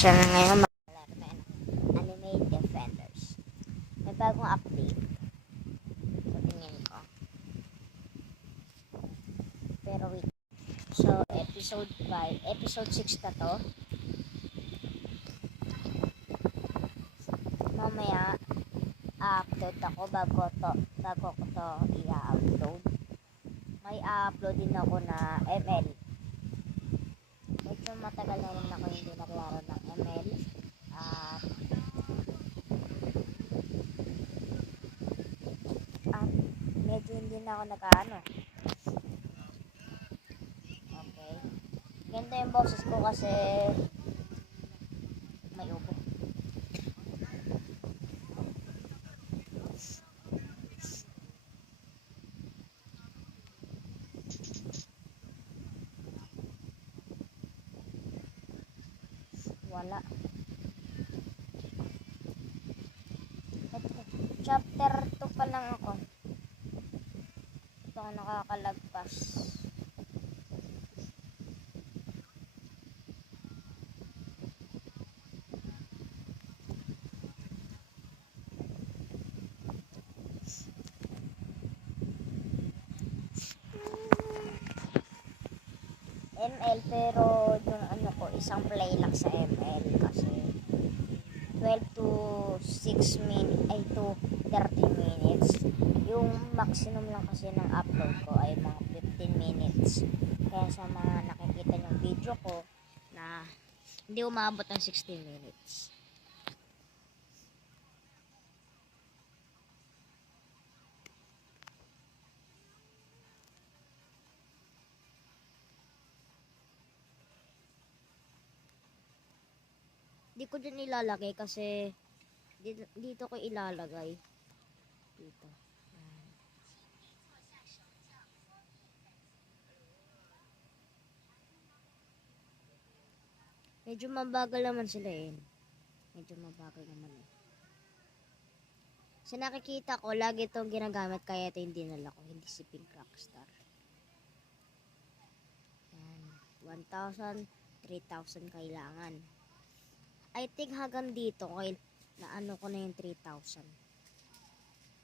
channel ngayon. Maglalaro tayo ng Anime Defenders. May bagong update. So, tingin ko. Pero wait. So, episode 6 na to. Mamaya, upload ako bago ko to i-upload. May upload din ako na ML. Medyo matagal na rin ako hindi naglaro ng ML. Medyo hindi na ako nag-ano. Okay. Ganda yung boses ko kasi may ubo. Wala. Chapter 2 pa lang ako. Ito ako nakakalagpas. ML pero yung ano ko isang play lang sa ML kasi 12 to 6 minutes ay to 30 minutes. Yung maximum lang kasi ng upload ko ay mga 15 minutes. Kaya sa mga nakikita yung video ko na hindi umabot ng 16 minutes. Di ko din ilalagay kasi dito ko ilalagay. Dito. Medyo mabagal naman sila eh. Medyo mabagal naman eh. Sa nakikita ko, lagi itong ginagamit kaya ito yung dinala ko. Hindi si Pink Rockstar. Yan. 1,000, 3,000 kailangan. I think hanggang dito, na ano ko na yung 3,000.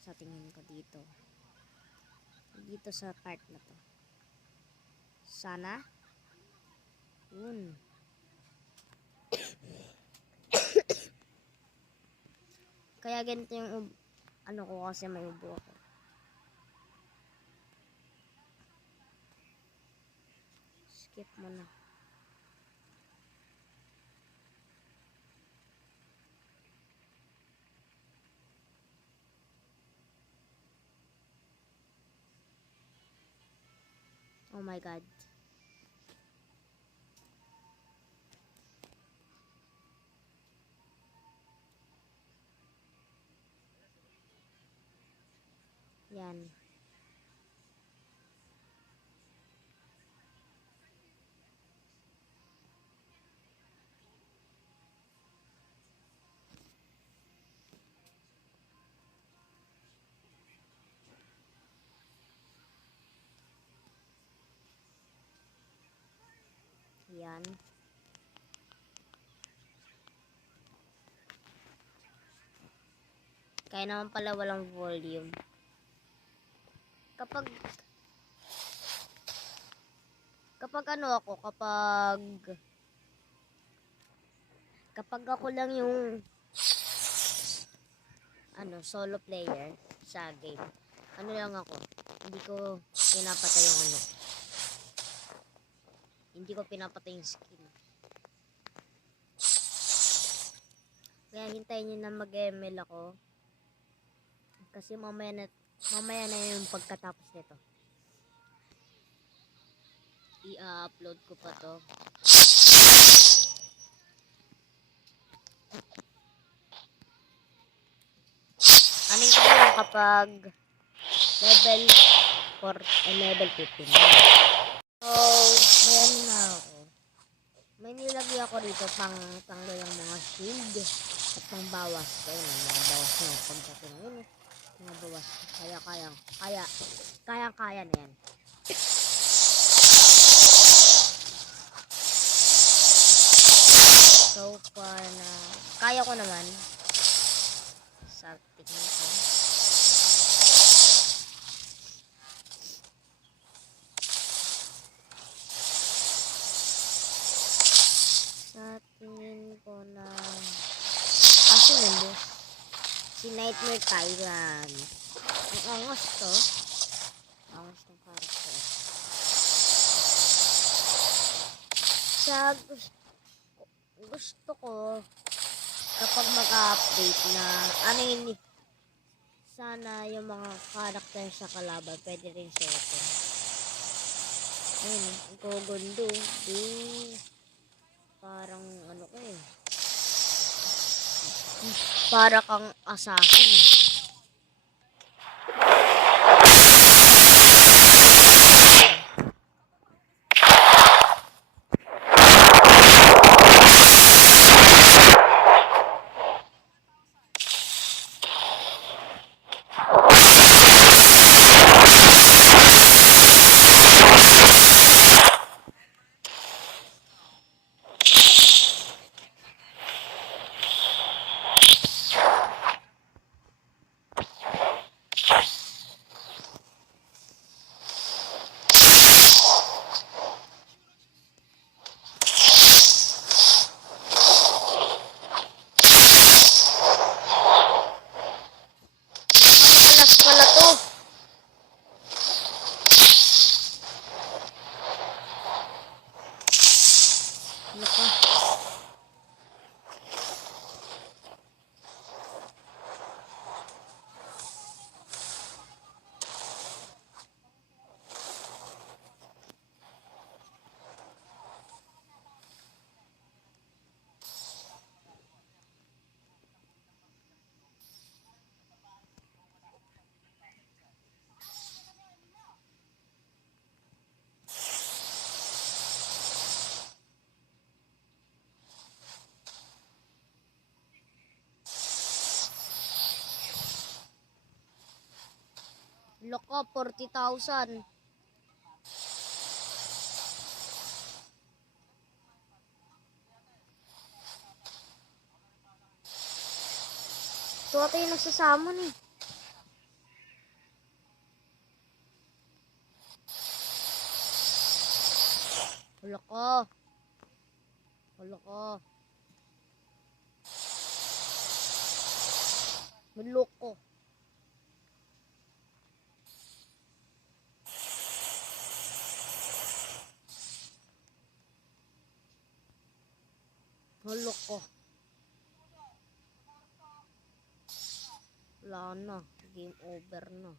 Sa tingin ko dito. Dito sa part na to. Sana. Yun. Kaya ganito yung ano ko kasi may ubo ako. Skip mo na. Oh my God. Yan. Yan. Kaya naman pala walang volume. Kapag ano ako, kapag ako lang yung solo player sa game. Ano lang ako, hindi ko pinapatay yung hindi ko pinapatay yung skin. Kaya hintayin nyo na mag-ML ako. Kasi mamaya na yung pagkatapos nito. I-upload ko pa to. Anin ko lang kapag level 4 level 15 na. So, mayan na ako. May nilagay ako dito pang yung mga shield at pang bawas. Kaya mga bawas na pagdating yun. Mga bawas. Kaya na yan. So far na kaya ko naman sa tingin ko. Sa tingin ko na hindi. Si Nightmare Tyrant. Ang angas to. Angas ng character. Sa gusto ko kapag mag-update na ano yun, sana yung mga character sa kalaban pwede rin suotin. Ayun, ang kugundo. Parang ano ko eh. Para kang assassin eh. Alas pala to. Ano ka? Loko, 40,000. So, ito yung nagsasamon eh. Loko. Loko. Loko. Loko. Wala na. Game over na.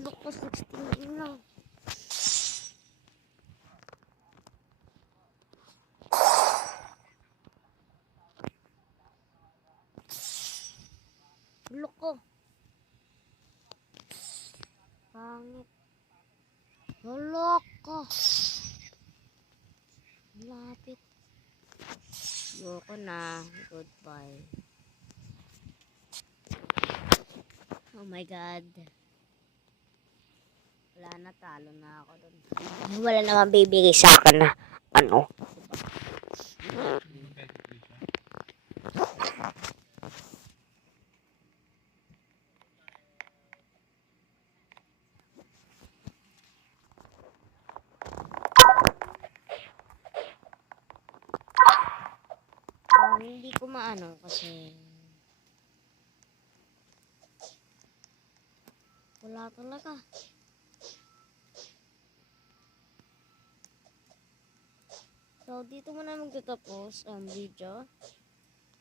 Loko, 16 lang. Loko. Pangit. Loko. Lapit. Loko na. Goodbye. Oh my God. Wala na, talo na ako dun. Wala naman bibigay sa akin na ano. Hindi ko maano kasi wala talaga. So, dito muna magtatapos ang video.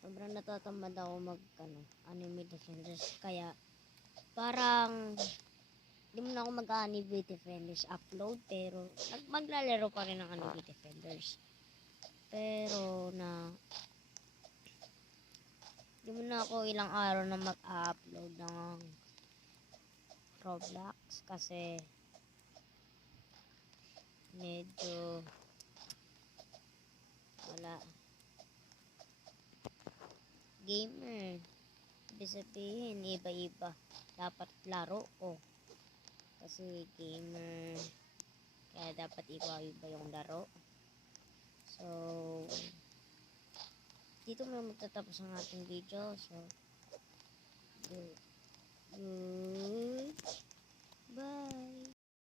Sobrang natatamad ako mag anime Defenders. Kaya, parang di mo na ako mag-Anime Defenders upload, pero maglalaro pa rin ng Anime Defenders. Pero na di mo na ako ilang araw na mag-upload ng Roblox kasi medyo wala gamer. Ibig sabihin, iba-iba dapat laro ko. Kasi gamer, kaya dapat iba-iba yung laro. So, dito mo magtatapos ang ating video. So, good. Bye.